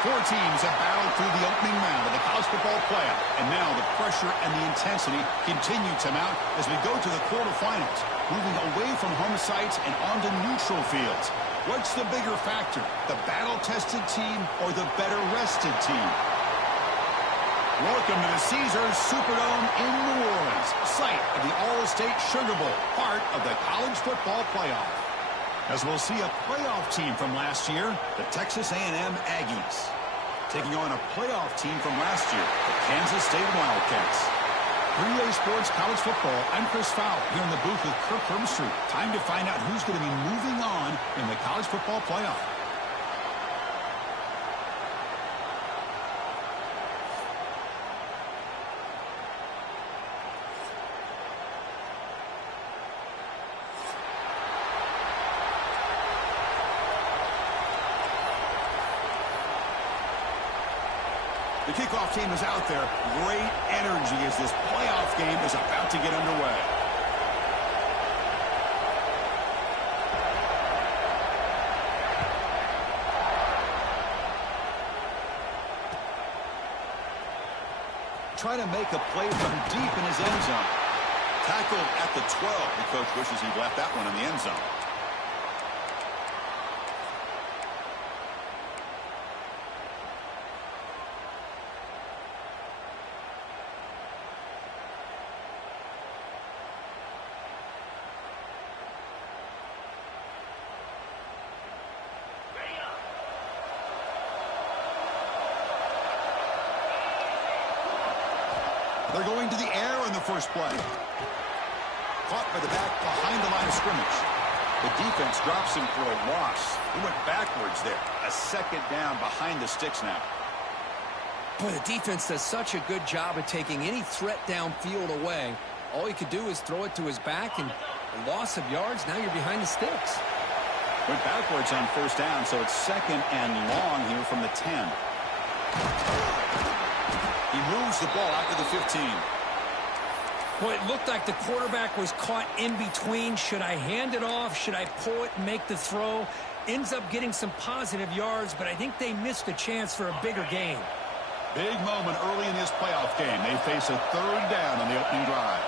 Four teams have battled through the opening round of the college football playoff, and now the pressure and the intensity continue to mount as we go to the quarterfinals, moving away from home sites and onto neutral fields. What's the bigger factor, the battle-tested team or the better-rested team? Welcome to the Caesars Superdome in New Orleans, site of the All-State Sugar Bowl, part of the college football playoff. As we'll see a playoff team from last year, the Texas A&M Aggies, taking on a playoff team from last year, the Kansas State Wildcats. 3A Sports College Football, I'm Chris Fowler, here in the booth with Kirk Herbstreit. Time to find out who's going to be moving on in the college football playoff. The kickoff team is out there. Great energy as this playoff game is about to get underway. Trying to make a play from deep in his end zone. Tackled at the 12. The coach wishes he'd left that one in the end zone. They're going to the air on the first play. Caught by the back behind the line of scrimmage. The defense drops him for a loss. He went backwards there. A second down behind the sticks now. Boy, the defense does such a good job of taking any threat downfield away. All he could do is throw it to his back, and a loss of yards, now you're behind the sticks. Went backwards on first down, so it's second and long here from the 10. He moves the ball out to the 15. Boy, it looked like the quarterback was caught in between. Should I hand it off? Should I pull it and make the throw? Ends up getting some positive yards, but I think they missed a chance for a bigger gain. Big moment early in this playoff game. They face a third down on the opening drive.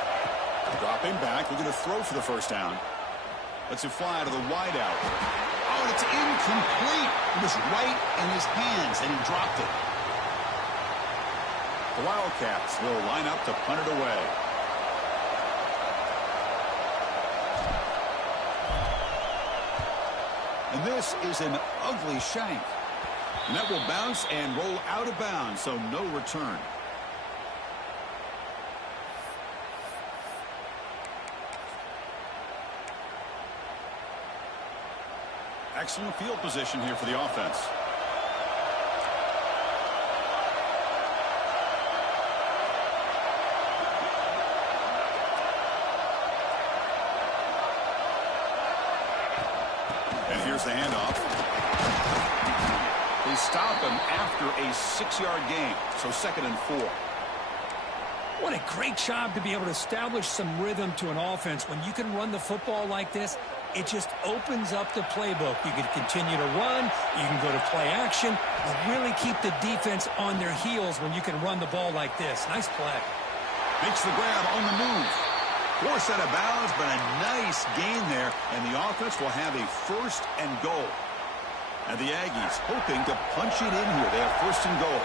Dropping back, looking to throw for the first down. Lets it fly to the wideout. Oh, and it's incomplete. It was right in his hands, and he dropped it. The Wildcats will line up to punt it away. And this is an ugly shank. And that will bounce and roll out of bounds, so no return. Excellent field position here for the offense. And here's the handoff. They stop him after a 6-yard gain, so 2nd and 4. What a great job to be able to establish some rhythm to an offense. When you can run the football like this, it just opens up the playbook. You can continue to run, you can go to play action, and really keep the defense on their heels when you can run the ball like this. Nice play. Makes the grab on the move. Forced out of bounds, but a nice gain there, and the offense will have a 1st and goal. And the Aggies hoping to punch it in here. They have 1st and goal.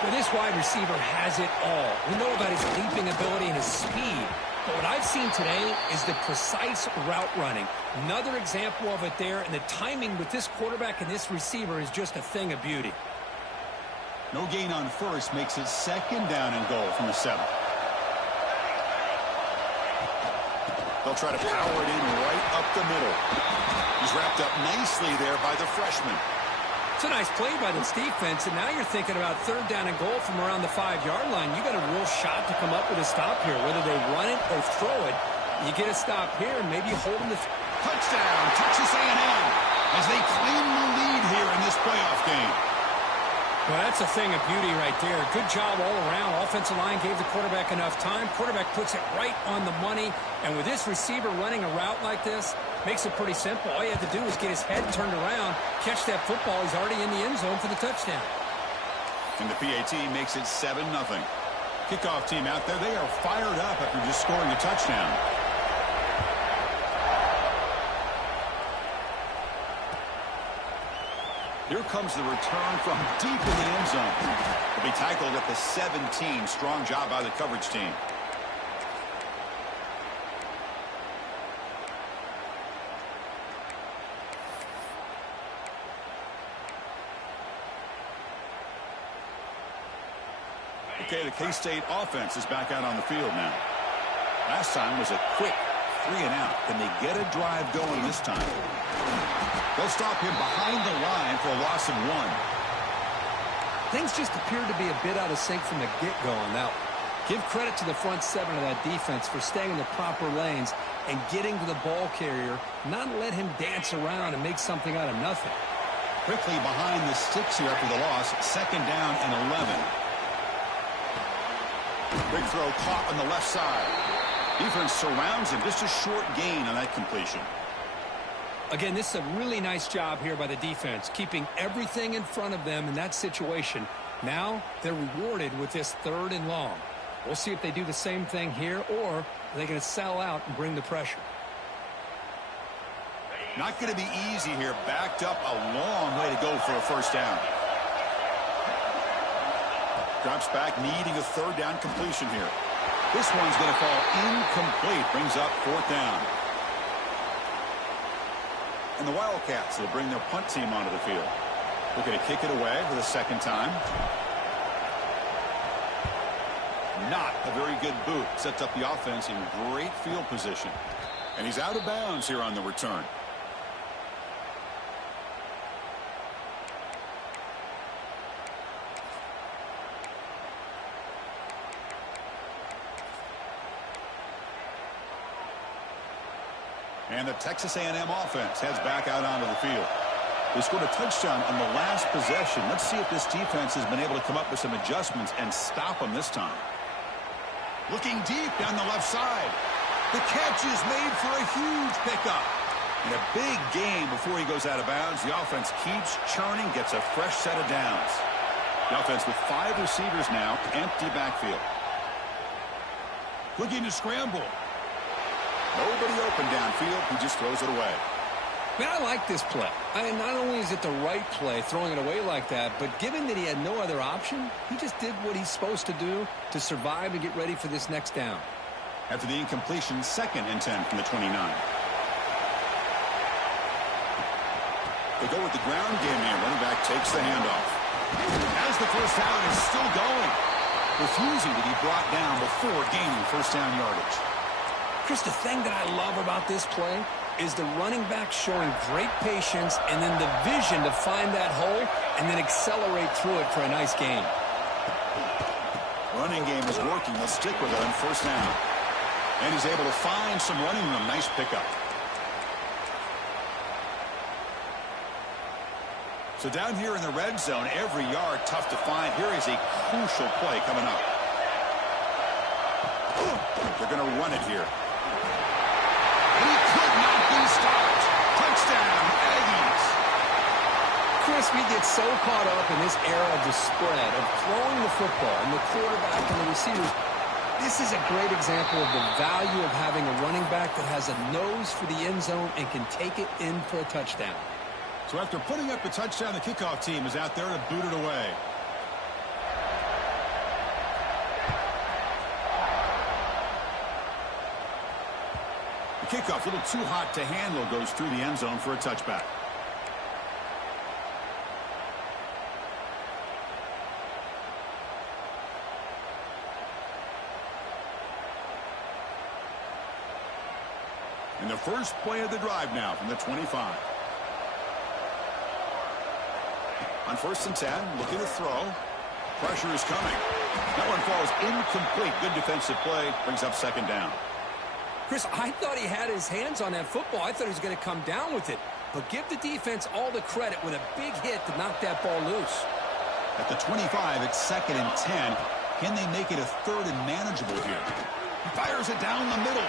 Well, this wide receiver has it all. We know about his leaping ability and his speed. But what I've seen today is the precise route running. Another example of it there, and the timing with this quarterback and this receiver is just a thing of beauty. No gain on first makes it 2nd down and goal from the 7. They'll try to power it in right up the middle. He's wrapped up nicely there by the freshman. It's a nice play by this defense, and now you're thinking about 3rd down and goal from around the 5-yard line. You got a real shot to come up with a stop here, whether they run it or throw it. You get a stop here, and maybe hold them to touchdown, Texas A&M, as they claim the lead here in this playoff game. Well, that's a thing of beauty right there. Good job all around. Offensive line gave the quarterback enough time. Quarterback puts it right on the money. And with this receiver running a route like this, makes it pretty simple. All you have to do is get his head turned around, catch that football. He's already in the end zone for the touchdown. And the PAT makes it 7-0. Kickoff team out there, they are fired up after just scoring a touchdown. Here comes the return from deep in the end zone. He'll be tackled at the 17. Strong job by the coverage team. Okay, the K-State offense is back out on the field now. Last time was a quick 3-and-out. Can they get a drive going this time? They'll stop him behind the line for a loss of 1. Things just appeared to be a bit out of sync from the get-go on that one. Give credit to the front seven of that defense for staying in the proper lanes and getting to the ball carrier, not let him dance around and make something out of nothing. Quickly behind the sticks here after the loss. 2nd down and 11. Big throw caught on the left side. Defense surrounds him. Just a short gain on that completion. Again, this is a really nice job here by the defense, keeping everything in front of them in that situation. Now they're rewarded with this 3rd and long. We'll see if they do the same thing here, or are they going to sell out and bring the pressure. Not going to be easy here. Backed up a long way to go for a 1st down. Drops back, needing a 3rd down completion here. This one's going to fall incomplete. Brings up 4th down. And the Wildcats will bring their punt team onto the field. Looking to kick it away for the 2nd time. Not a very good boot. Sets up the offense in great field position. And he's out of bounds here on the return. And the Texas A&M offense heads back out onto the field. They scored a touchdown on the last possession. Let's see if this defense has been able to come up with some adjustments and stop them this time. Looking deep down the left side. The catch is made for a huge pickup. And a big gain before he goes out of bounds. The offense keeps churning, gets a fresh set of downs. The offense with 5 receivers now, empty backfield. Looking to scramble. Nobody open downfield. He just throws it away. Man, I like this play. Not only is it the right play, throwing it away like that, but given that he had no other option, he just did what he's supposed to do to survive and get ready for this next down. After the incompletion, 2nd and 10 from the 29. They go with the ground game here. Running back takes the handoff. As the 1st down is still going. Refusing to be brought down before gaining 1st down yardage. Chris, the thing that I love about this play is the running back showing great patience and then the vision to find that hole and then accelerate through it for a nice gain. Running game is working. They'll stick with it on 1st down. And he's able to find some running room. Nice pickup. So down here in the red zone, every yard tough to find. Here is a crucial play coming up. They're going to run it here. He could not be stopped. Touchdown, Aggies. Chris, we get so caught up in this era of the spread, of throwing the football and the quarterback and the receivers. This is a great example of the value of having a running back that has a nose for the end zone and can take it in for a touchdown. So after putting up the touchdown, the kickoff team is out there to boot it away. The kickoff, a little too hot to handle, goes through the end zone for a touchback. And the first play of the drive now from the 25. On 1st and 10, looking to throw. Pressure is coming. That one falls incomplete. Good defensive play. Brings up 2nd down. Chris, I thought he had his hands on that football. I thought he was going to come down with it. But give the defense all the credit with a big hit to knock that ball loose. At the 25, it's 2nd and 10. Can they make it a 3rd and manageable here? He fires it down the middle.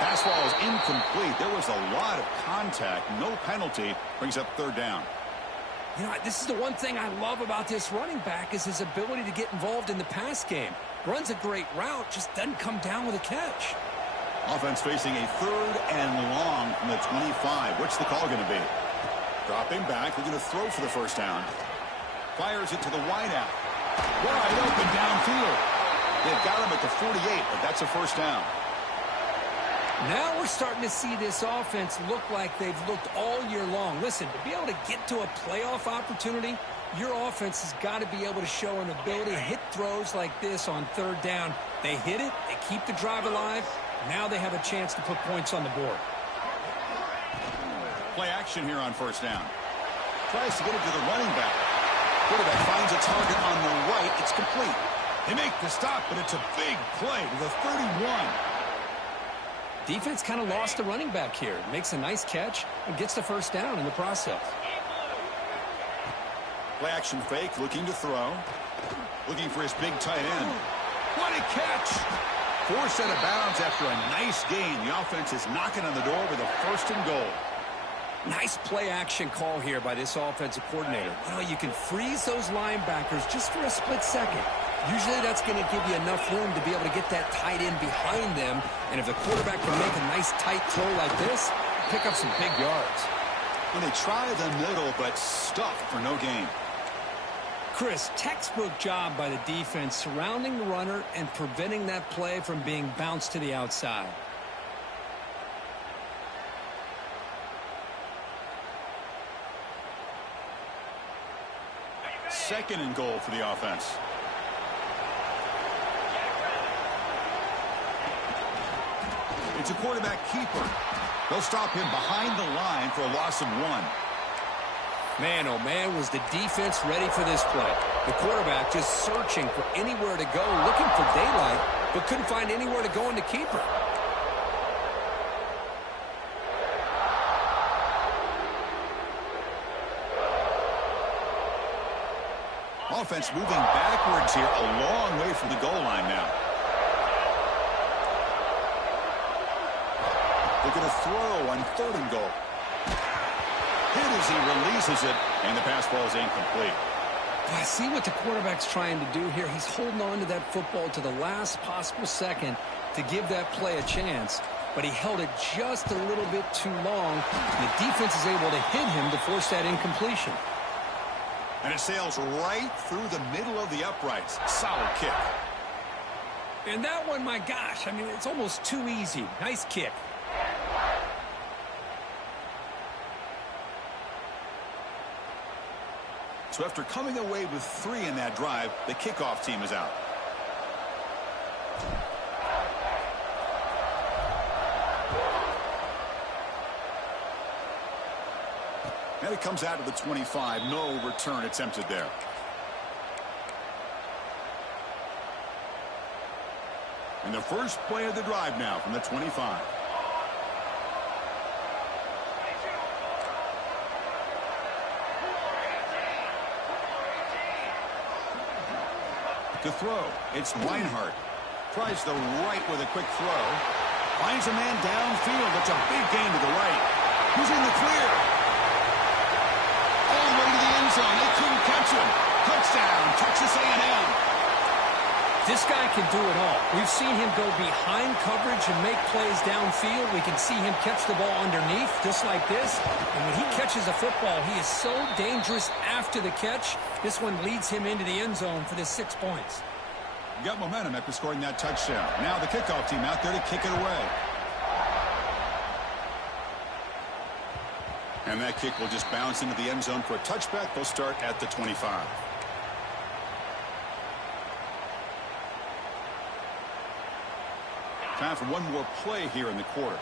Pass ball is incomplete. There was a lot of contact. No penalty. Brings up 3rd down. You know, this is the one thing I love about this running back is his ability to get involved in the pass game. Runs a great route, just doesn't come down with a catch. Offense facing a 3rd and long from the 25. What's the call going to be? Dropping back, looking to throw for the first down. Fires it to the wideout. Wide open downfield. They've got him at the 48, but that's a first down. Now we're starting to see this offense look like they've looked all year long. Listen, to be able to get to a playoff opportunity, your offense has got to be able to show an ability to hit throws like this on 3rd down. They hit it, they keep the drive alive. Now they have a chance to put points on the board. Play action here on 1st down. Tries to get it to the running back. Quarterback finds a target on the right. It's complete. They make the stop, but it's a big play to the 31. Defense kind of lost the running back here. Makes a nice catch and gets the first down in the process. Play action fake, looking to throw. Looking for his big tight end. What a catch! Forced out of bounds after a nice gain. The offense is knocking on the door with a 1st and goal. Nice play action call here by this offensive coordinator. You know, you can freeze those linebackers just for a split second. Usually that's going to give you enough room to be able to get that tight end behind them. And if the quarterback can make a nice tight throw like this, pick up some big yards. When they try the middle, but stuffed for no gain. Chris, textbook job by the defense surrounding the runner and preventing that play from being bounced to the outside. Second and goal for the offense. It's a quarterback keeper. They'll stop him behind the line for a loss of 1. Man, oh man, was the defense ready for this play. The quarterback just searching for anywhere to go, looking for daylight, but couldn't find anywhere to go in the keeper. Offense moving backwards here, a long way from the goal line now. They're going to throw on 3rd and goal. Hit as he releases it, and the pass ball is incomplete. I see what the quarterback's trying to do here. He's holding on to that football to the last possible second to give that play a chance, but he held it just a little bit too long. And the defense is able to hit him to force that incompletion. And it sails right through the middle of the uprights. Solid kick. And that one, my gosh, I mean, it's almost too easy. Nice kick. So after coming away with 3 in that drive, the kickoff team is out. And it comes out to the 25. No return attempted there. And the first play of the drive now from the 25. To throw, it's Reinhardt. Tries the right with a quick throw. Finds a man downfield. It's a big gain to the right. Who's in the clear? All the way to the end zone. They couldn't catch him. Touchdown, Texas A&M. This guy can do it all. We've seen him go behind coverage and make plays downfield. We can see him catch the ball underneath, just like this. And when he catches a football, he is so dangerous after the catch. This one leads him into the end zone for the 6 points. You got momentum after scoring that touchdown. Now the kickoff team out there to kick it away. And that kick will just bounce into the end zone for a touchback. They'll start at the 25. Time for one more play here in the quarter.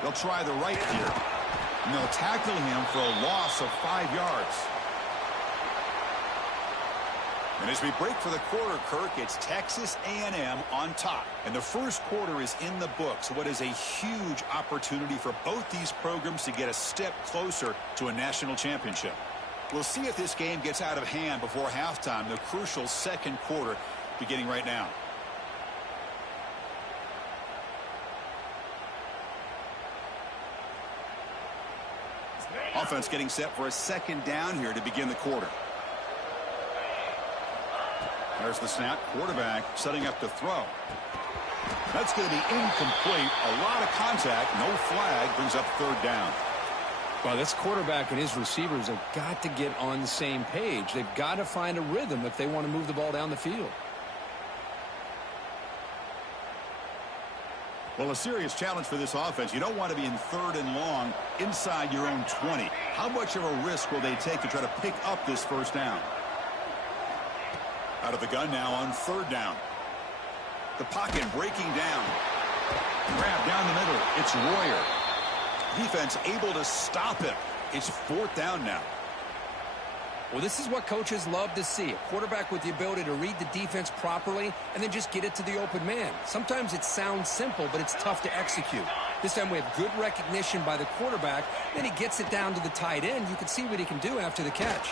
They'll try the right here. And they'll tackle him for a loss of 5 yards. And as we break for the quarter, Kirk, it's Texas A&M on top. And the first quarter is in the books. What is a huge opportunity for both these programs to get a step closer to a national championship. We'll see if this game gets out of hand before halftime, the crucial second quarter beginning right now. offense getting set for a second down here to begin the quarter. There's the snap. Quarterback setting up to throw. That's going to be incomplete. A lot of contact. No flag. Brings up third down. Well, this quarterback and his receivers have got to get on the same page. They've got to find a rhythm if they want to move the ball down the field. Well, a serious challenge for this offense. You don't want to be in third and long inside your own 20. How much of a risk will they take to try to pick up this first down? Out of the gun now on third down. The pocket breaking down. Grab down the middle. It's Royer. Defense able to stop it. It's fourth down now. Well, this is what coaches love to see. A quarterback with the ability to read the defense properly and then just get it to the open man. Sometimes it sounds simple, but it's tough to execute. This time we have good recognition by the quarterback. Then he gets it down to the tight end. You can see what he can do after the catch.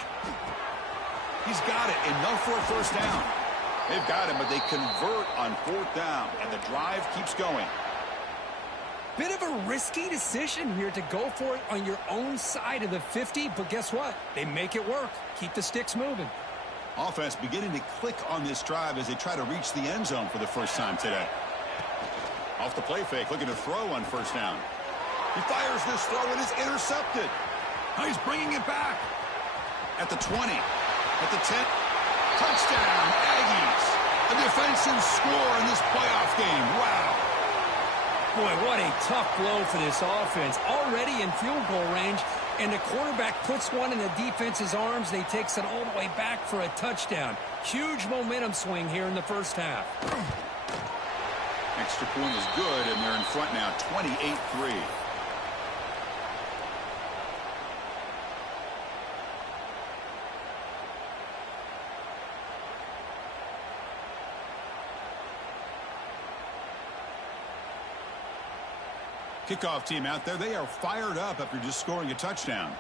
He's got it. Enough for a first down. They've got him, but they convert on fourth down, and the drive keeps going. Bit of a risky decision here to go for it on your own side of the 50, but guess what? They make it work. Keep the sticks moving. Offense beginning to click on this drive as they try to reach the end zone for the first time today. Off the play fake, looking to throw on first down. He fires this throw and is intercepted. Now he's bringing it back. At the 20, at the 10. Touchdown, Aggies. A defensive score in this playoff game. Wow. Boy, what a tough blow for this offense. Already in field goal range, and the quarterback puts one in the defense's arms, and he takes it all the way back for a touchdown. Huge momentum swing here in the first half. Extra point is good, and they're in front now, 28-3. Kickoff team out there, they are fired up after just scoring a touchdown.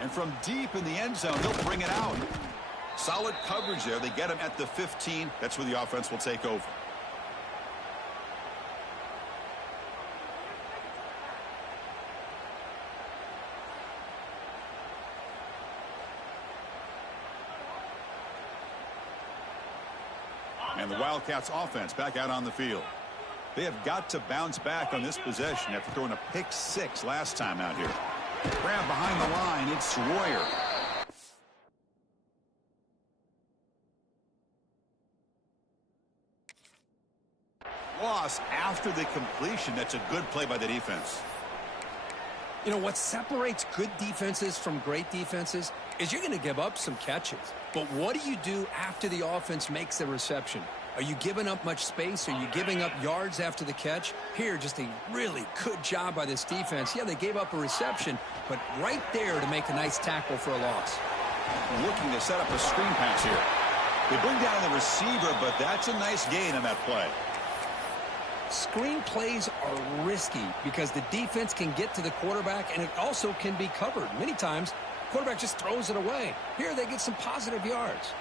And from deep in the end zone, they'll bring it out. Solid coverage there. They get him at the 15. That's where the offense will take over. And the Wildcats offense back out on the field. They have got to bounce back on this possession after throwing a pick 6 last time out here. Grab behind the line. It's Royer. Loss after the completion. That's a good play by the defense. You know, what separates good defenses from great defenses is you're going to give up some catches. But what do you do after the offense makes the reception? Are you giving up much space? Are you giving up yards after the catch? Here, just a really good job by this defense. Yeah, they gave up a reception, but right there to make a nice tackle for a loss. Looking to set up a screen pass here. They bring down the receiver, but that's a nice gain on that play. Screen plays are risky because the defense can get to the quarterback, and it also can be covered. Many times, the quarterback just throws it away. Here, they get some positive yards.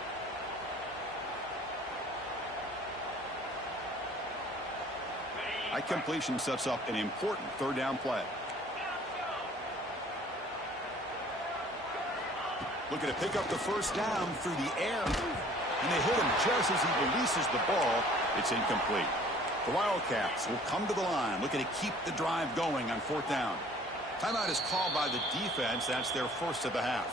High completion sets up an important third down play. Looking to pick up the first down through the air. And they hit him just as he releases the ball. It's incomplete. The Wildcats will come to the line, looking to keep the drive going on fourth down. Timeout is called by the defense. That's their first of the half.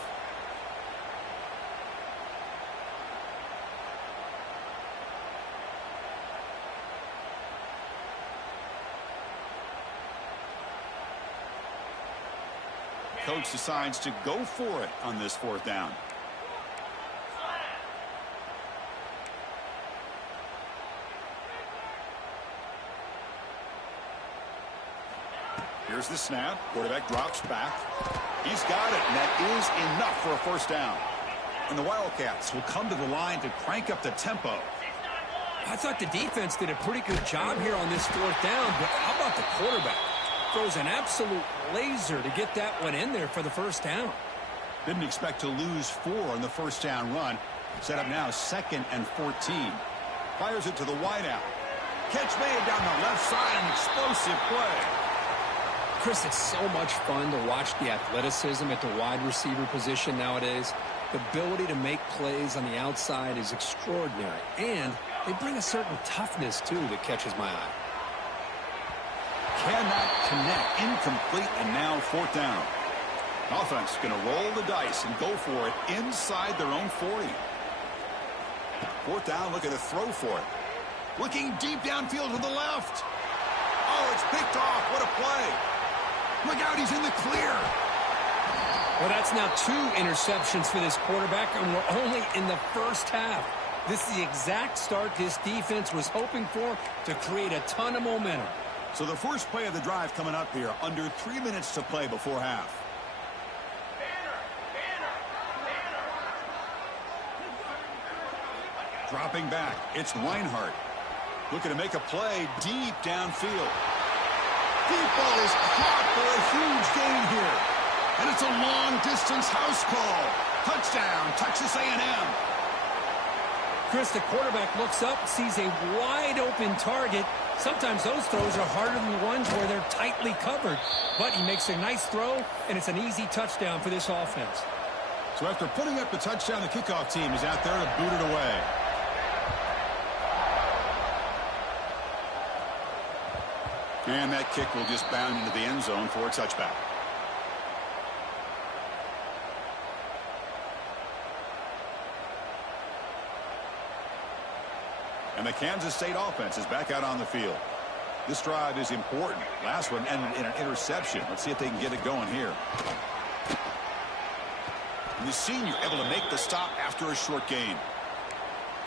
Coach decides to go for it on this fourth down. Here's the snap. Quarterback drops back. He's got it, and that is enough for a first down. And the Wildcats will come to the line to crank up the tempo. I thought the defense did a pretty good job here on this fourth down, but how about the quarterback? Throws an absolute laser to get that one in there for the first down. Didn't expect to lose 4 on the first down run. Set up now 2nd and 14. Fires it to the wideout. Catch made down the left side, an explosive play. Chris, it's so much fun to watch the athleticism at the wide receiver position nowadays. The ability to make plays on the outside is extraordinary, and they bring a certain toughness, too, that catches my eye. Cannot connect. Incomplete, and now 4th down. Offense going to roll the dice and go for it inside their own 40. 4th down, looking to throw for it. Looking deep downfield to the left. Oh, it's picked off. What a play. Look out, he's in the clear. Well, that's now 2 interceptions for this quarterback, and we're only in the first half. This is the exact start this defense was hoping for to create a ton of momentum. So the first play of the drive coming up here, under 3 minutes to play before half. Dropping back, it's Reinhardt. Looking to make a play deep downfield. Deep ball is caught for a huge gain here. And it's a long-distance house call. Touchdown, Texas A&M. Chris, the quarterback looks up, sees a wide-open target. Sometimes those throws are harder than the ones where they're tightly covered. But he makes a nice throw, and it's an easy touchdown for this offense. So after putting up the touchdown, the kickoff team is out there to boot it away. And that kick will just bound into the end zone for a touchback. And the Kansas State offense is back out on the field. This drive is important. Last one ended in an interception. Let's see if they can get it going here. And the senior able to make the stop after a short gain.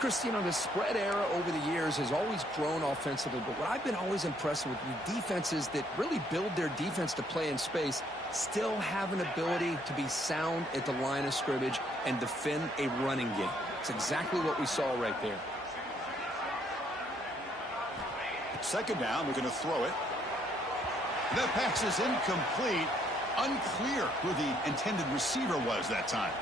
Chris, you know, the spread era over the years has always grown offensively, but what I've been always impressed with defenses that really build their defense to play in space still have an ability to be sound at the line of scrimmage and defend a running game. It's exactly what we saw right there. 2nd down, we're going to throw it. That pass is incomplete. Unclear who the intended receiver was that time.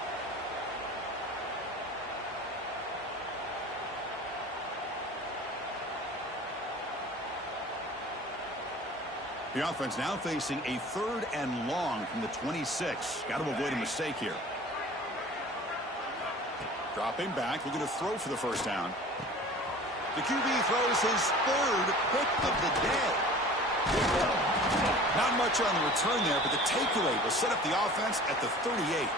The offense now facing a 3rd and long from the 26. Got to avoid a mistake here. Dropping back, looking to throw for the first down. The QB throws his 3rd pick of the day. Not much on the return there, but the takeaway will set up the offense at the 38.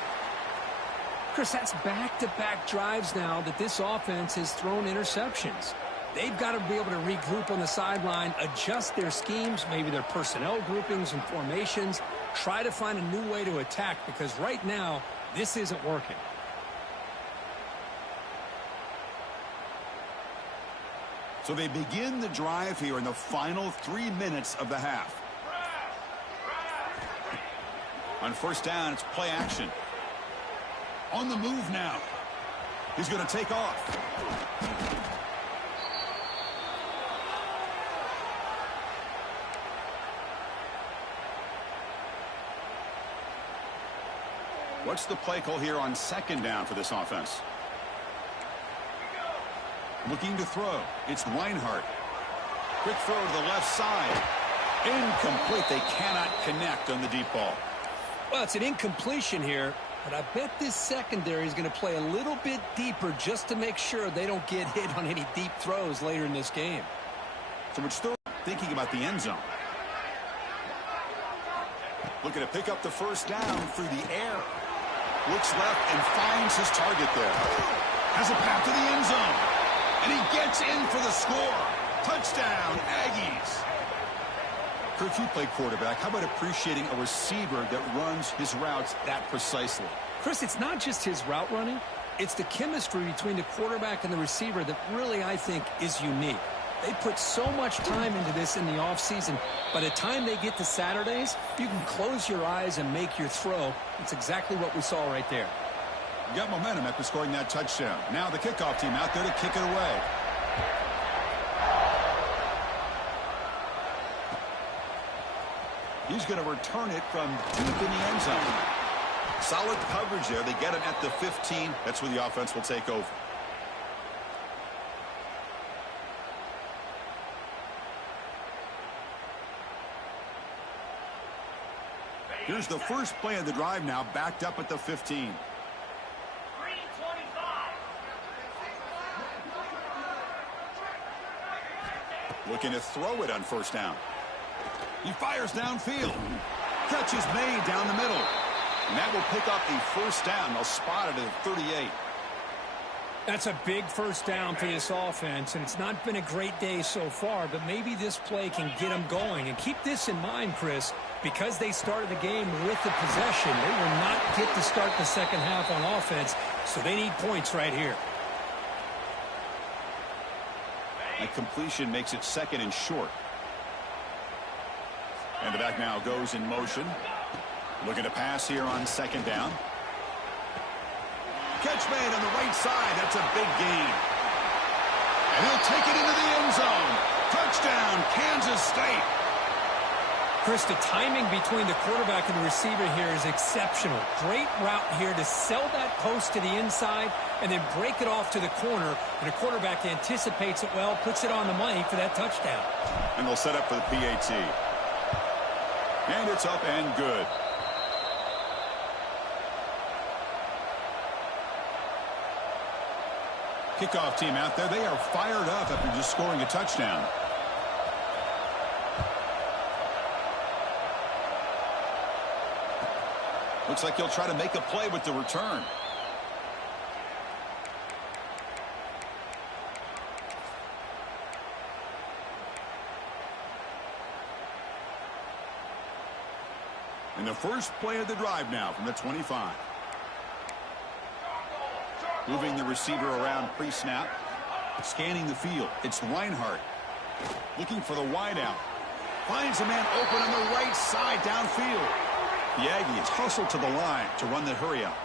Chris, that's back-to-back drives now that this offense has thrown interceptions. They've got to be able to regroup on the sideline, adjust their schemes, maybe their personnel groupings and formations, try to find a new way to attack, because right now, this isn't working. So they begin the drive here in the final 3 minutes of the half. On first down, it's play action. On the move now. He's going to take off. What's the play call here on 2nd down for this offense? Looking to throw. It's Reinhardt. Quick throw to the left side. Incomplete. They cannot connect on the deep ball. Well, it's an incompletion here, but I bet this secondary is going to play a little bit deeper just to make sure they don't get hit on any deep throws later in this game. So we're still thinking about the end zone. Looking to pick up the first down through the air. Looks left and finds his target there. Has a path to the end zone. And he gets in for the score. Touchdown, Aggies. Kirk, you play quarterback. How about appreciating a receiver that runs his routes that precisely? Chris, it's not just his route running. It's the chemistry between the quarterback and the receiver that really, I think, is unique. They put so much time into this in the offseason. By the time they get to Saturdays, you can close your eyes and make your throw. It's exactly what we saw right there. You got momentum after scoring that touchdown. Now the kickoff team out there to kick it away. He's going to return it from deep in the end zone. Solid coverage there. They get him at the 15. That's where the offense will take over. Here's the first play of the drive now, backed up at the 15. 3:25. Looking to throw it on first down. He fires downfield. Catch is made down the middle. And that will pick up the first down. They'll spot it at 38. That's a big first down for this offense, and it's not been a great day so far, but maybe this play can get them going. And keep this in mind, Chris, because they started the game with the possession, they will not get to start the second half on offense, so they need points right here. That completion makes it second and short. And the back now goes in motion. Looking to pass here on second down. Catch made on the right side. That's a big gain. And he'll take it into the end zone. Touchdown, Kansas State. Chris, the timing between the quarterback and the receiver here is exceptional. Great route here to sell that post to the inside and then break it off to the corner. And the quarterback anticipates it well, puts it on the money for that touchdown. And they'll set up for the PAT. And it's up and good. Kickoff team out there. They are fired up after just scoring a touchdown. Looks like he'll try to make a play with the return. And the first play of the drive now from the 25. Moving the receiver around pre-snap. Scanning the field. It's Reinhardt. Looking for the wideout. Finds a man open on the right side downfield. The Aggies hustle to the line to run the hurry up.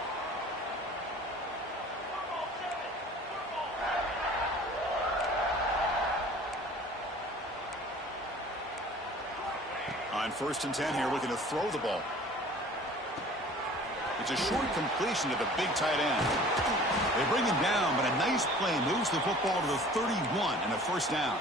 On 1st and 10 here, looking to throw the ball. It's a short completion to the big tight end. They bring him down, but a nice play moves the football to the 31 and a first down.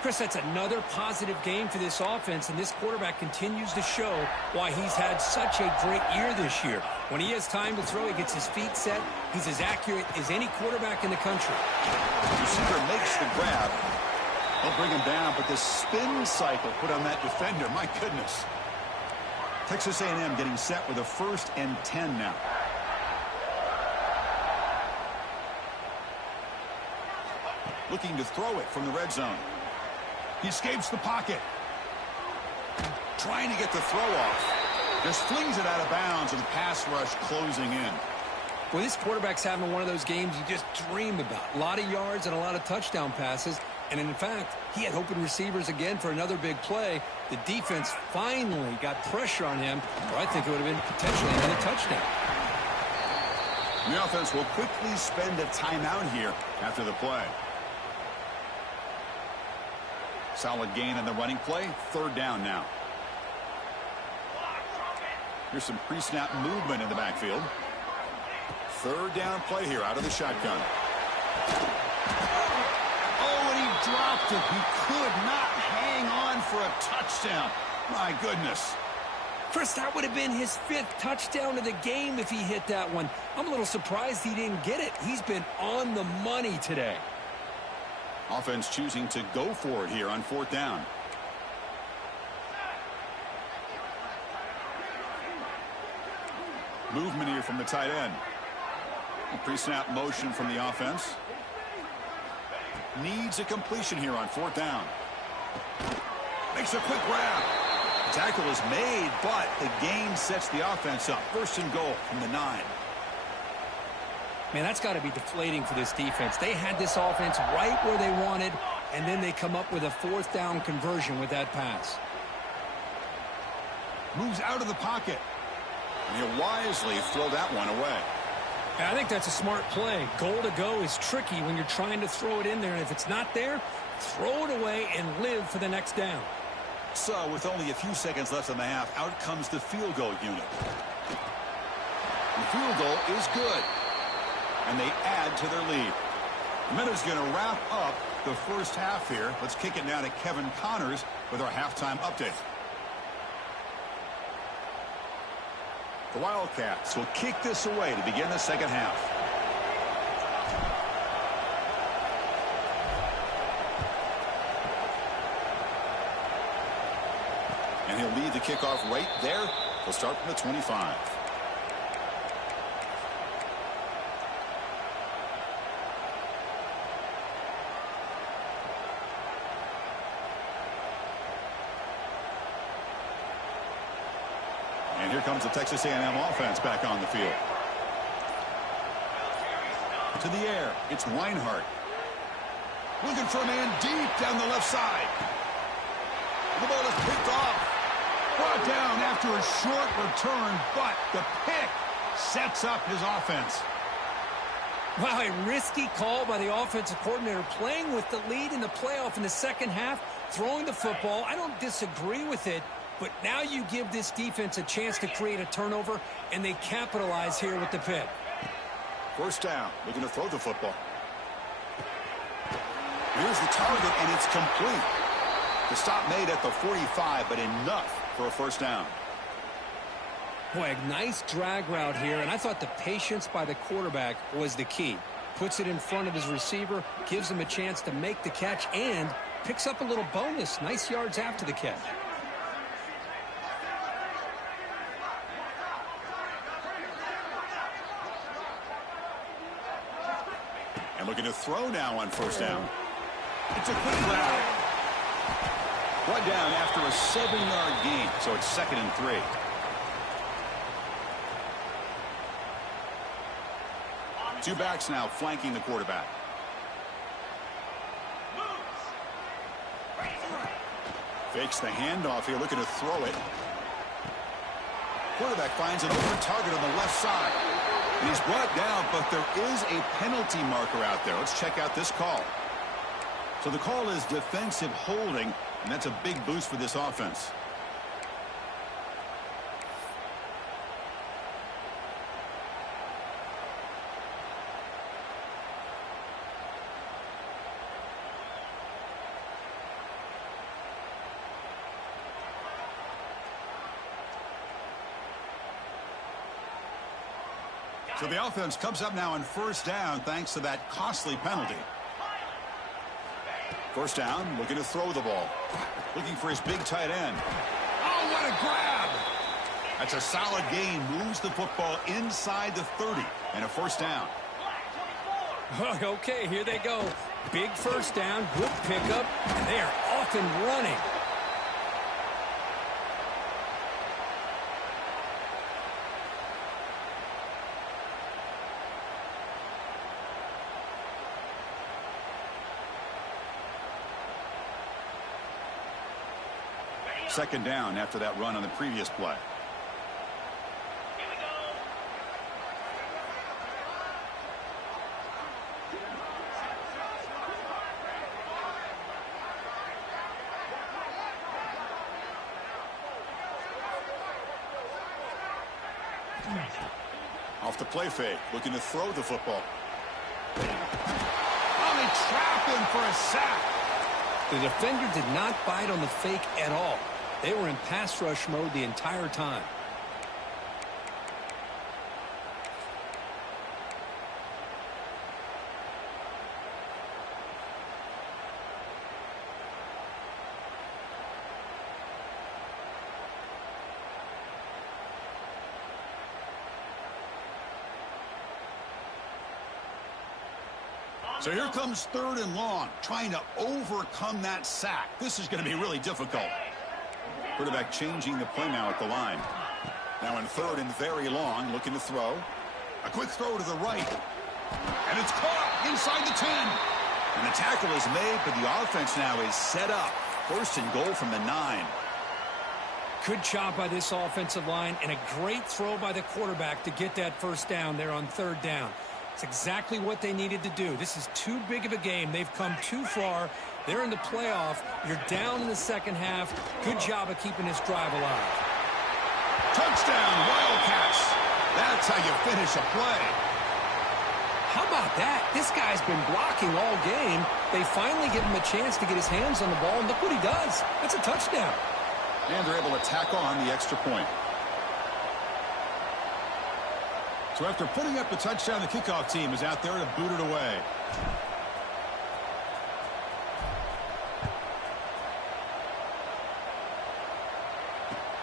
Chris, that's another positive game for this offense, and this quarterback continues to show why he's had such a great year this year. When he has time to throw, he gets his feet set. He's as accurate as any quarterback in the country. The receiver makes the grab. They'll bring him down, but the spin cycle put on that defender, my goodness. Texas A&M getting set with a 1st and 10 now. Looking to throw it from the red zone. He escapes the pocket. Trying to get the throw off. Just flings it out of bounds and the pass rush closing in. Well, this quarterback's having one of those games you just dream about. A lot of yards and a lot of touchdown passes. And in fact, he had open receivers again for another big play. The defense finally got pressure on him, or I think it would have been potentially another touchdown. The offense will quickly spend a timeout here after the play. Solid gain on the running play. 3rd down now. Here's some pre-snap movement in the backfield. 3rd down play here out of the shotgun. Oh, and he dropped it. He could not hang on for a touchdown. My goodness. Chris, that would have been his 5th touchdown of the game if he hit that one. I'm a little surprised he didn't get it. He's been on the money today. Offense choosing to go for it here on 4th down. Movement here from the tight end. Pre-snap motion from the offense. Needs a completion here on 4th down. Makes a quick grab. Tackle is made, but the gain sets the offense up. 1st and goal from the 9. Man, that's got to be deflating for this defense. They had this offense right where they wanted, and then they come up with a 4th down conversion with that pass. Moves out of the pocket. And he'll wisely throw that one away. I think that's a smart play. Goal to go is tricky when you're trying to throw it in there, and if it's not there, throw it away and live for the next down. So, with only a few seconds left in the half, out comes the field goal unit. The field goal is good. And they add to their lead. The minute's going to wrap up the first half here. Let's kick it now to Kevin Connors with our halftime update. The Wildcats will kick this away to begin the second half. And he'll lead the kickoff right there. He'll start from the 25. And here comes the Texas A&M offense back on the field. To the air, it's Weinhardt. Looking for a man deep down the left side. The ball is picked off. Brought down after a short return, but the pick sets up his offense. Wow, a risky call by the offensive coordinator, playing with the lead in the playoff in the second half, throwing the football. I don't disagree with it, but now you give this defense a chance to create a turnover, and they capitalize here with the pick. First down, looking to throw the football. Here's the target, and it's complete. The stop made at the 45, but enough for a first down. Boy, a nice drag route here, and I thought the patience by the quarterback was the key. Puts it in front of his receiver, gives him a chance to make the catch, and picks up a little bonus. Nice yards after the catch. And looking to throw now on first down. It's a quick grab. Brought down after a 7-yard gain, so it's 2nd and 3. Two backs now flanking the quarterback. Fakes the handoff here, looking to throw it. Quarterback finds an open target on the left side. And he's brought down, but there is a penalty marker out there. Let's check out this call. So the call is defensive holding, and that's a big boost for this offense. So the offense comes up now on first down thanks to that costly penalty. First down, looking to throw the ball. Looking for his big tight end. Oh, what a grab! That's a solid gain. Moves the football inside the 30. And a first down. Okay, here they go. Big first down, good pickup, and they are off and running. Second down after that run on the previous play. Off the play fake, looking to throw the football. Oh, they trap him for a sack. The defender did not bite on the fake at all. They were in pass rush mode the entire time. So here comes 3rd and long, trying to overcome that sack. This is going to be really difficult. Quarterback changing the play now at the line. Now in 3rd and very long, looking to throw. A quick throw to the right. And it's caught inside the 10. And the tackle is made, but the offense now is set up. 1st and goal from the 9. Good job by this offensive line, and a great throw by the quarterback to get that first down there on 3rd down. It's exactly what they needed to do. This is too big of a game. They've come too far. They're in the playoff. You're down in the second half. Good job of keeping this drive alive. Touchdown, Wildcats. That's how you finish a play. How about that? This guy's been blocking all game. They finally give him a chance to get his hands on the ball, and look what he does. That's a touchdown. And they're able to tack on the extra point. So after putting up the touchdown, the kickoff team is out there to boot it away.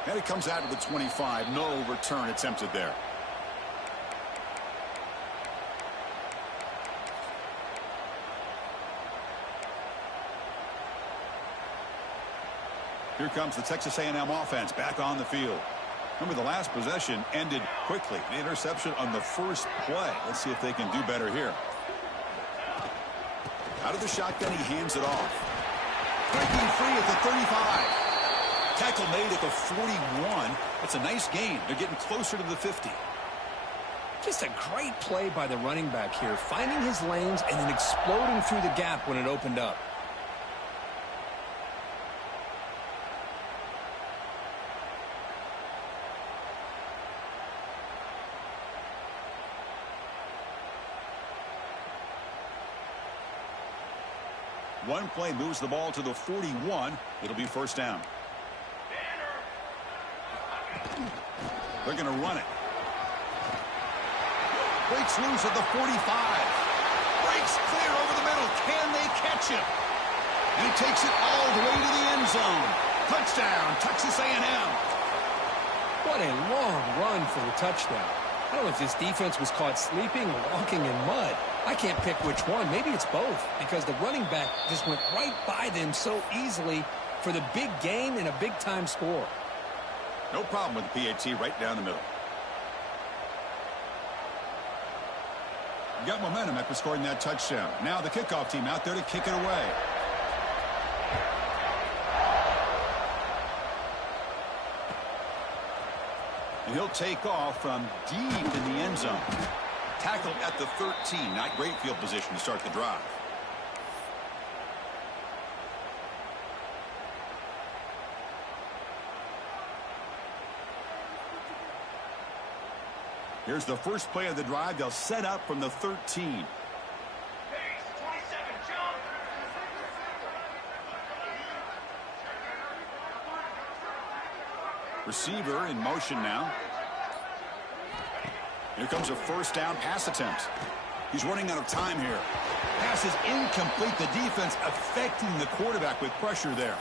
And it comes out to the 25. No return attempted there. Here comes the Texas A&M offense back on the field. Remember, the last possession ended quickly. The interception on the first play. Let's see if they can do better here. Out of the shotgun, he hands it off. Breaking free at the 35. Tackle made at the 41. That's a nice gain. They're getting closer to the 50. Just a great play by the running back here, finding his lanes and then exploding through the gap when it opened up. One play moves the ball to the 41. It'll be first down. They're going to run it. Breaks loose at the 45. Breaks clear over the middle. Can they catch him? He takes it all the way to the end zone. Touchdown, Texas A&M. What a long run for the touchdown. I don't know if this defense was caught sleeping or walking in mud. I can't pick which one. Maybe it's both, because the running back just went right by them so easily for the big gain and a big-time score. No problem with the PAT right down the middle. Got momentum after scoring that touchdown. Now the kickoff team out there to kick it away. And he'll take off from deep in the end zone. Tackled at the 13. Not great field position to start the drive. Here's the first play of the drive. They'll set up from the 13. Receiver in motion now. Here comes a first down pass attempt. He's running out of time here. Pass is incomplete. The defense affecting the quarterback with pressure there.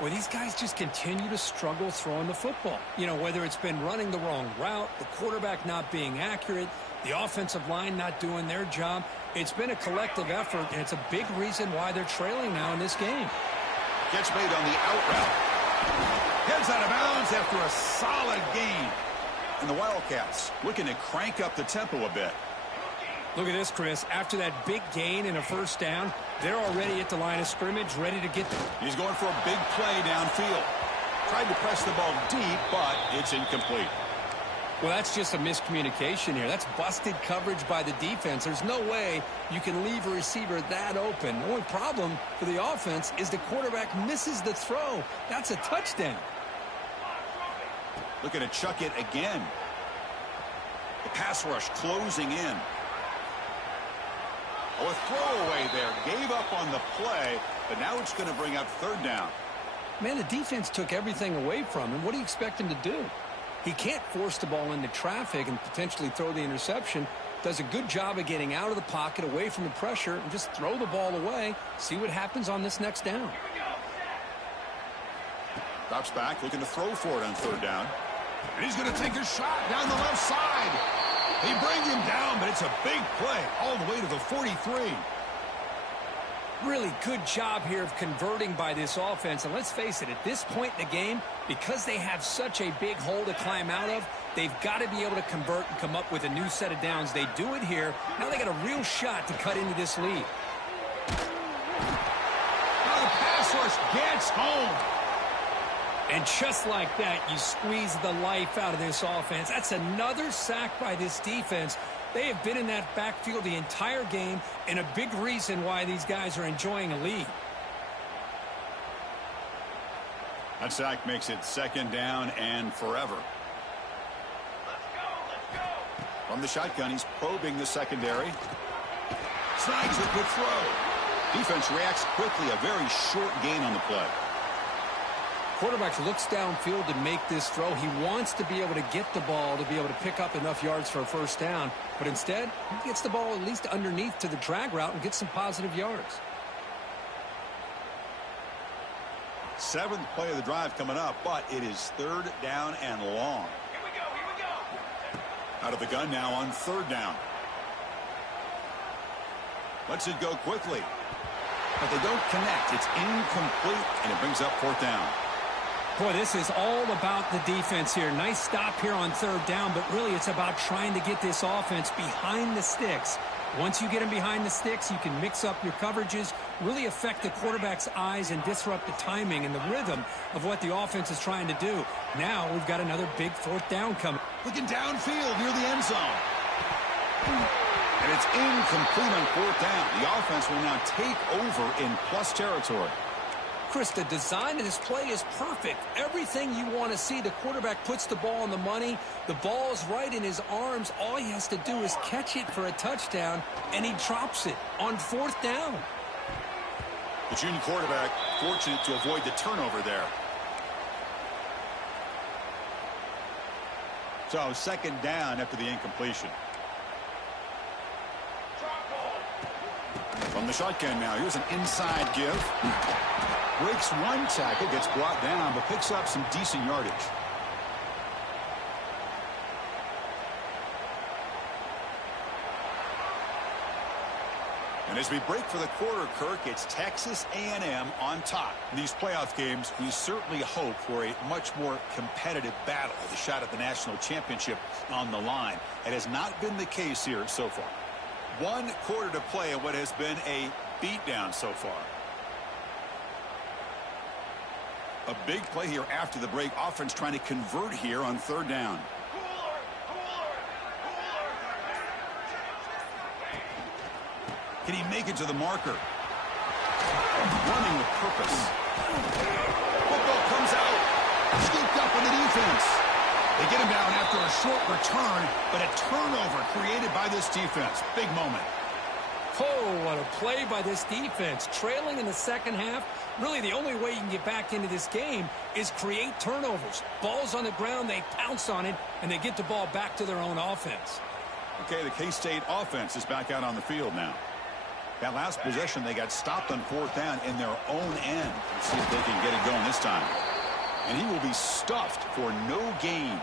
Well, these guys just continue to struggle throwing the football. You know, whether it's been running the wrong route, the quarterback not being accurate, the offensive line not doing their job. It's been a collective effort, and it's a big reason why they're trailing now in this game. Catch made on the out route. Heads out of bounds after a solid gain. And the Wildcats looking to crank up the tempo a bit. Look at this, Chris. After that big gain and a first down, they're already at the line of scrimmage, ready to get them. He's going for a big play downfield. Tried to press the ball deep, but it's incomplete. Well, that's just a miscommunication here. That's busted coverage by the defense. There's no way you can leave a receiver that open. The only problem for the offense is the quarterback misses the throw. That's a touchdown. Looking to chuck it again. The pass rush closing in. Oh, a throwaway there. Gave up on the play, but now it's going to bring up third down. Man, the defense took everything away from him. What do you expect him to do? He can't force the ball into traffic and potentially throw the interception. Does a good job of getting out of the pocket, away from the pressure, and just throw the ball away. See what happens on this next down. Drops back, looking to throw for it on third down. And he's going to take a shot down the left side. They bring him down, but it's a big play all the way to the 43. Really good job here of converting by this offense. And let's face it, at this point in the game, because they have such a big hole to climb out of, they've got to be able to convert and come up with a new set of downs. They do it here. Now they got a real shot to cut into this lead. Now the pass rush gets home. And just like that, you squeeze the life out of this offense. That's another sack by this defense. They have been in that backfield the entire game, and a big reason why these guys are enjoying a lead. That sack makes it second down and forever. Let's go, let's go. From the shotgun, he's probing the secondary. Snags a good throw. Defense reacts quickly. A very short gain on the play. Quarterback looks downfield to make this throw. He wants to be able to get the ball to be able to pick up enough yards for a first down. But instead, he gets the ball at least underneath to the drag route and gets some positive yards. 7th play of the drive coming up, but it is 3rd down and long. Here we go. Out of the gun now on 3rd down. Lets it go quickly. But they don't connect. It's incomplete, and it brings up 4th down. Boy, this is all about the defense here. Nice stop here on 3rd down, but really it's about trying to get this offense behind the sticks. Once you get them behind the sticks, you can mix up your coverages, really affect the quarterback's eyes and disrupt the timing and the rhythm of what the offense is trying to do. Now we've got another big 4th down coming. Looking downfield near the end zone. And it's incomplete on 4th down. The offense will now take over in plus territory. Chris, the design of this play is perfect. Everything you want to see. The quarterback puts the ball on the money. The ball's right in his arms. All he has to do is catch it for a touchdown, and he drops it on 4th down. The junior quarterback fortunate to avoid the turnover there. So 2nd down after the incompletion. From the shotgun now, here's an inside give. Breaks one tackle, gets brought down, but picks up some decent yardage. And as we break for the quarter, Kirk, it's Texas A&M on top. In these playoff games, we certainly hope for a much more competitive battle with a shot at the national championship on the line. It has not been the case here so far. 1 quarter to play in what has been a beatdown so far. A big play here after the break. Offense trying to convert here on 3rd down. Can he make it to the marker? Running with purpose. Football comes out. Scooped up in the defense. They get him down after a short return, but a turnover created by this defense. Big moment. Oh, what a play by this defense. Trailing in the 2nd half, really the only way you can get back into this game is create turnovers. Ball's on the ground, they pounce on it, and they get the ball back to their own offense. Okay, the K-State offense is back out on the field now. That last possession, they got stopped on 4th down in their own end. Let's see if they can get it going this time. And he will be stuffed for no gain.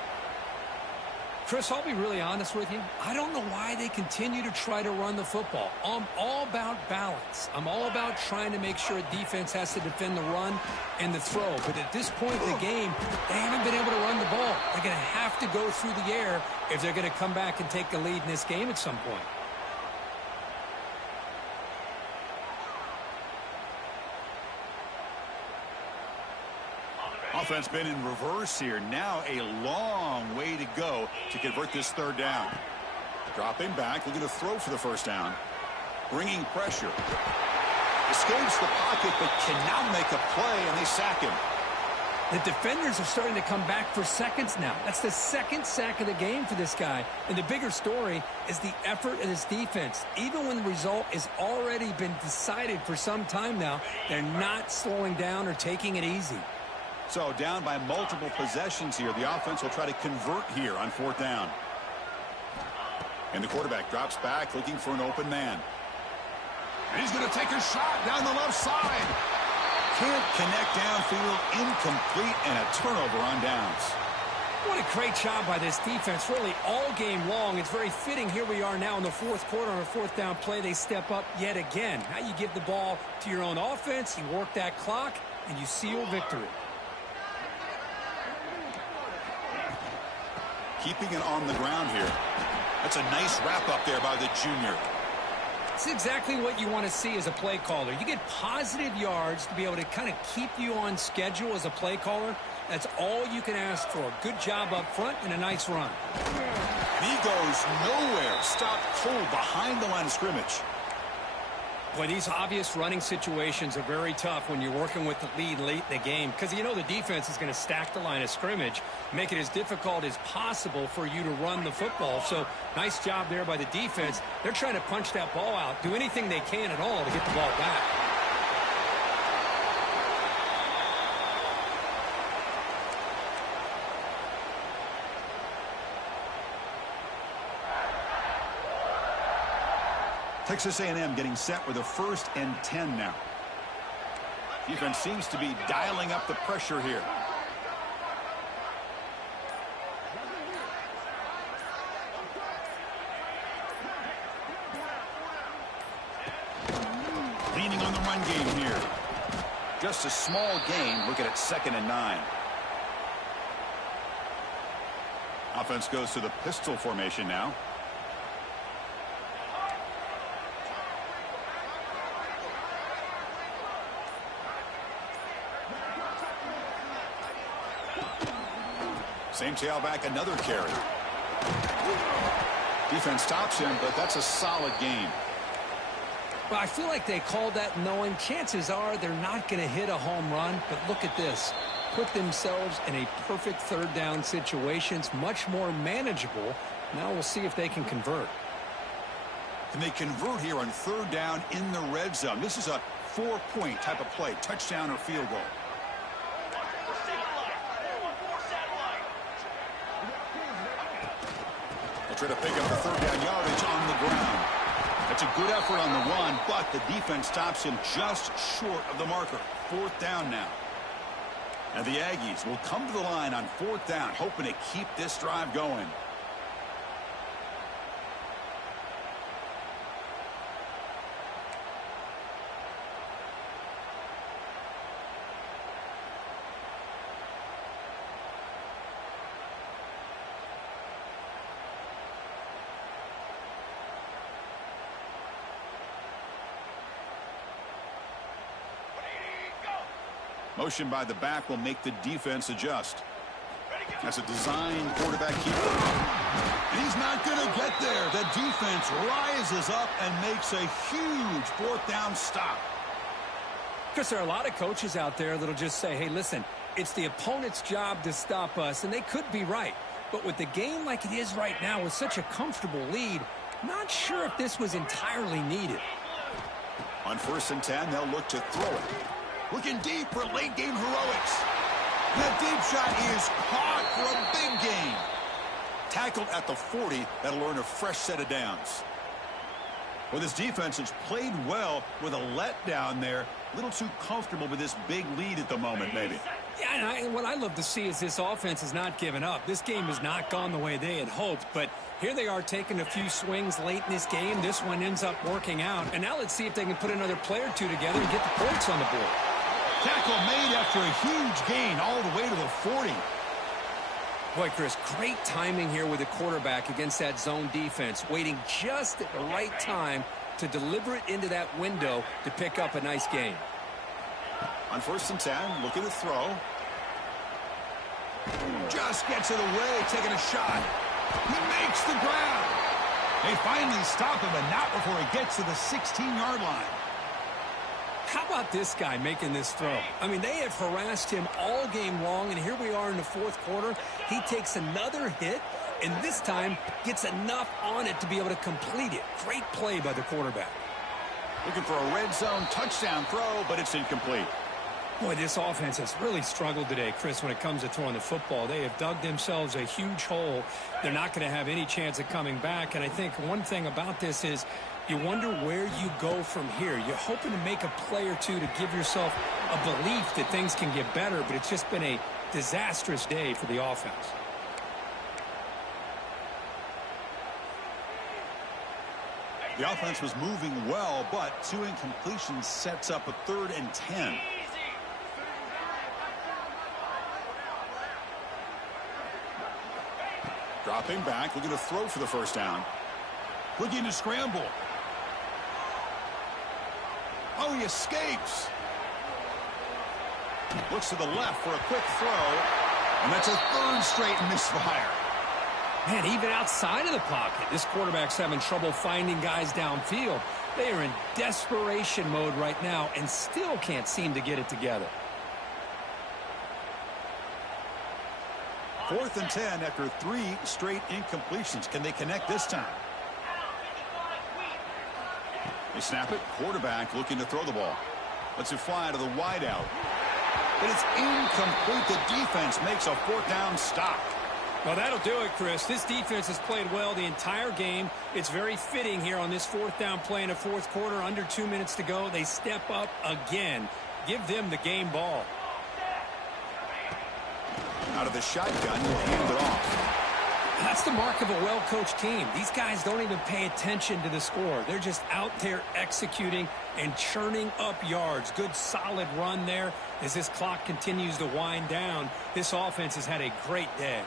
Chris, I'll be really honest with you. I don't know why they continue to try to run the football. I'm all about balance. I'm all about trying to make sure a defense has to defend the run and the throw. But at this point in the game, they haven't been able to run the ball. They're going to have to go through the air if they're going to come back and take the lead in this game at some point. Offense been in reverse here. Now a long way to go to convert this 3rd down. Dropping back, looking to throw for the 1st down. Bringing pressure. Escapes the pocket, but cannot make a play, and they sack him. The defenders are starting to come back for seconds now. That's the 2nd sack of the game for this guy. And the bigger story is the effort of his defense. Even when the result has already been decided for some time now, they're not slowing down or taking it easy. So down by multiple possessions here. The offense will try to convert here on 4th down. And the quarterback drops back looking for an open man. And he's going to take a shot down the left side. Can't connect downfield, incomplete, and a turnover on downs. What a great job by this defense, really all game long. It's very fitting. Here we are now in the 4th quarter on a 4th down play. They step up yet again. Now you give the ball to your own offense, you work that clock, and you seal victory. Keeping it on the ground here. That's a nice wrap-up there by the junior. It's exactly what you want to see as a play caller. You get positive yards to be able to kind of keep you on schedule as a play caller. That's all you can ask for. Good job up front and a nice run. And he goes nowhere. Stopped cold behind the line of scrimmage. Boy, these obvious running situations are very tough when you're working with the lead late in the game because you know the defense is going to stack the line of scrimmage, make it as difficult as possible for you to run the football. So nice job there by the defense. They're trying to punch that ball out, do anything they can at all to get the ball back. Texas A&M getting set with a 1st and 10 now. Defense seems to be dialing up the pressure here. Leaning on the run game here. Just a small gain. Look at it, 2nd and 9. Offense goes to the pistol formation now. Same tailback, another carry. Defense stops him, but that's a solid gain. Well, I feel like they called that knowing chances are they're not going to hit a home run, but look at this. Put themselves in a perfect 3rd down situation. It's much more manageable. Now we'll see if they can convert. Can they convert here on 3rd down in the red zone? This is a 4-point type of play, touchdown or field goal. Try to pick up the 3rd down yardage on the ground. That's a good effort on the run, but the defense stops him just short of the marker. 4th down now. And the Aggies will come to the line on 4th down, hoping to keep this drive going. Motion by the back will make the defense adjust. That's a design quarterback keeper. And he's not going to get there. The defense rises up and makes a huge 4th down stop. Chris, there are a lot of coaches out there that'll just say, hey, listen, it's the opponent's job to stop us, and they could be right. But with the game like it is right now with such a comfortable lead, not sure if this was entirely needed. On 1st and 10, they'll look to throw it. Looking deep for late-game heroics. That deep shot is caught for a big gain. Tackled at the 40, that'll earn a fresh set of downs. Well, this defense has played well with a letdown there. A little too comfortable with this big lead at the moment, maybe. Yeah, and what I love to see is this offense has not given up. This game has not gone the way they had hoped, but here they are taking a few swings late in this game. This one ends up working out, and now let's see if they can put another play or two together and get the points on the board. Tackle made after a huge gain all the way to the 40. Boy, Chris, great timing here with the quarterback against that zone defense, waiting just at the right time to deliver it into that window to pick up a nice gain. On 1st and 10, looking to throw. Just gets it away, taking a shot. He makes the grab. They finally stop him, but not before he gets to the 16-yard line. How about this guy making this throw? I mean, they have harassed him all game long, and here we are in the 4th quarter. He takes another hit, and this time gets enough on it to be able to complete it. Great play by the quarterback. Looking for a red zone touchdown throw, but it's incomplete. Boy, this offense has really struggled today, Chris, when it comes to throwing the football. They have dug themselves a huge hole. They're not going to have any chance of coming back, and I think one thing about this is you wonder where you go from here. You're hoping to make a play or two to give yourself a belief that things can get better, but it's just been a disastrous day for the offense. The offense was moving well, but 2 incompletions sets up a 3rd and 10. Dropping back, looking to throw for the 1st down. Looking to scramble. Oh, he escapes. Looks to the left for a quick throw. And that's a 3rd straight misfire. Man, even outside of the pocket, this quarterback's having trouble finding guys downfield. They are in desperation mode right now and still can't seem to get it together. 4th and 10 after 3 straight incompletions. Can they connect this time? They snap it. Quarterback looking to throw the ball. Lets it fly to the wideout. But it's incomplete. The defense makes a 4th down stop. Well, that'll do it, Chris. This defense has played well the entire game. It's very fitting here on this 4th down play in the 4th quarter. Under 2 minutes to go. They step up again. Give them the game ball. Out of the shotgun, will hand it off. That's the mark of a well-coached team. These guys don't even pay attention to the score. They're just out there executing and churning up yards. Good, solid run there as this clock continues to wind down. This offense has had a great day.